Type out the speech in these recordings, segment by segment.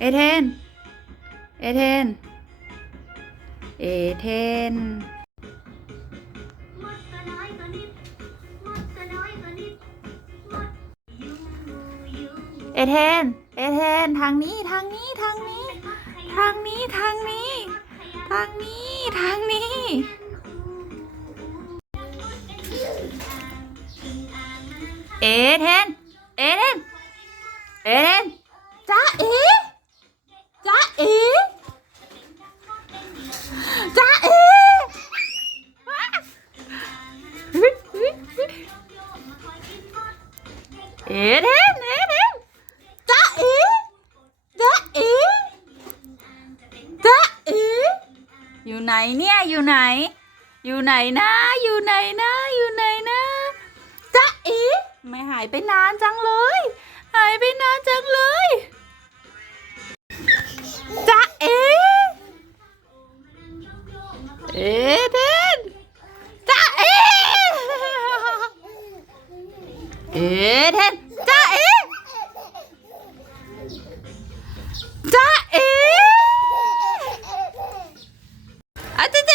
เอเทน เอเทน เอเทน เอเทน เอเทน ทางนี้ทางนี้ทางนี้ ทางนี้ทางนี้ ทางนี้ทางนี้ เอเทน เอเทน เอเทนจ้าเอ เอเทนเอเทนจ้าเอจ้าเอจ้าเออยู่ไหนเนี่ยอยู่ไหน อยู่ไหนนะอยู่ไหนนะอยู่ไหนนะจ้าเอไม่หายไปนานจังเลย หายไปนานจังเลยจ้าเอเอ เอเดนจ้าเอจ้าเออาจารย์เจ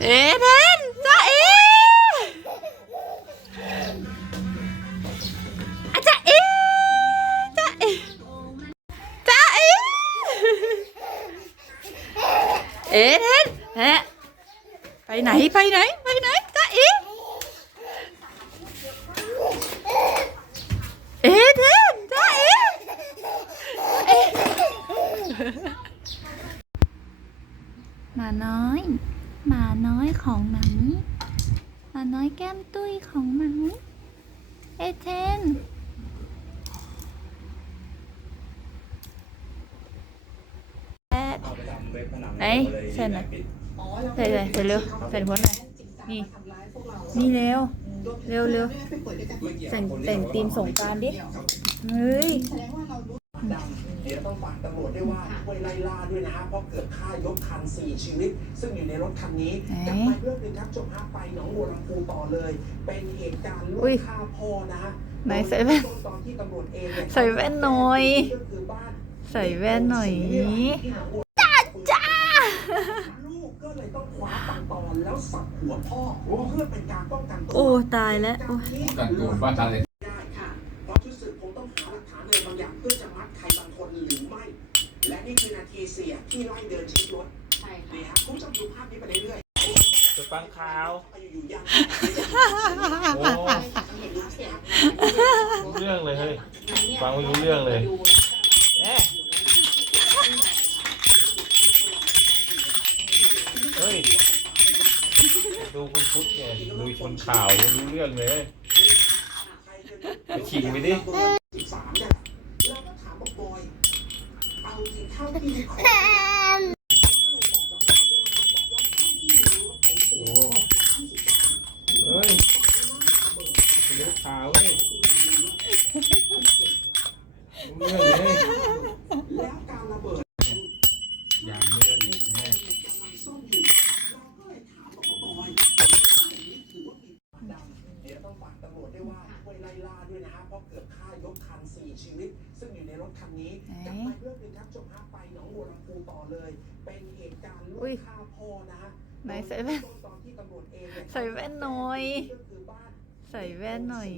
เอเดนจ้าเออาจารย์เอจ้าเอจ้าเอเอเทนฮะไปไหนไปไหนไปไหนจ้าเอเอเทนจ้าเอเอห มาน้อยหมาน้อยของหมามิหมาน้อยแก้มตุ้ยของหมามิเอเทนเอ้ยเซ็นหน่อยเซ็นเลยเซ็นเร็วเซ็นพ้นหน่อยนี่ นี่เร็ว เร็วเร็วแต่งแต่งธีมสงการดิ เฮ้ย ต้องฝากตำรวจด้วยว่าช่วยไล่ล่าด้วยนะฮะเพราะเกิดฆ่ายกคัน 4 ชีวิต ซึ่งอยู่ในรถคันนี้ไหนกลับมาเรื่องหนึงครับจบฮะไปหนองบัวลำพูต่อเลย เป็นเหตุการณ์ลูอุ้กยฆ่าพ่อนะฮะไหนใส่แว่นตอนที่ตำรวจเองเนี่ยใส่แว่นหน่อยก็คือบ้านใส่แว่นหน่อยจ้าจ้าลูกก็เลยต้องคว้าปังตอนแล้วสับหัวพ่อเพื่อเป็นการป้องกันตัวโอ้ตายแล้วโอ้ ที่ไล่เดินเช็ครถใช่ค่ะนี่ฮะคุณผู้ชมดูภาพนี้ไปเรื่อยจะฟังข่าวๆอยู่ๆยังโอ้รู้เรื่องเลยเฮ้ยฟังไม่รู้เรื่องเลยแน่เฮ้ยดูคุณพุทธเนี่ยดูชนข่าวยังรู้เรื่องเลยไปชิงไปดิสิบสามเนี่ยแล้วก็ถามบอกบอยเอาจริงเท่าที่ เรื่องเลยแล้วการระเบิดยังเรื่องอีกแน่กำลังซ่อมอยู่เราก็เลยถามบอกบอยอย่างนี้ถือว่าผิดดำเดี๋ยวต้องฝากตำรวจด้ว่าช่วยไล่ล่าด้วยนะฮะเพราะเกิดฆ่ายกคัน4ชีวิต ซึ่งอยู่ในรถคันนี้กลับมาเรื่องนึงครับจบฮะไปหนองบัวลำพูต่อเลย เป็นเหตุการณ์ลูกฆ่าพ่อนะฮะไหนใส่แว่นใส่แว่นหน่อย ใส่แว่นหน่อย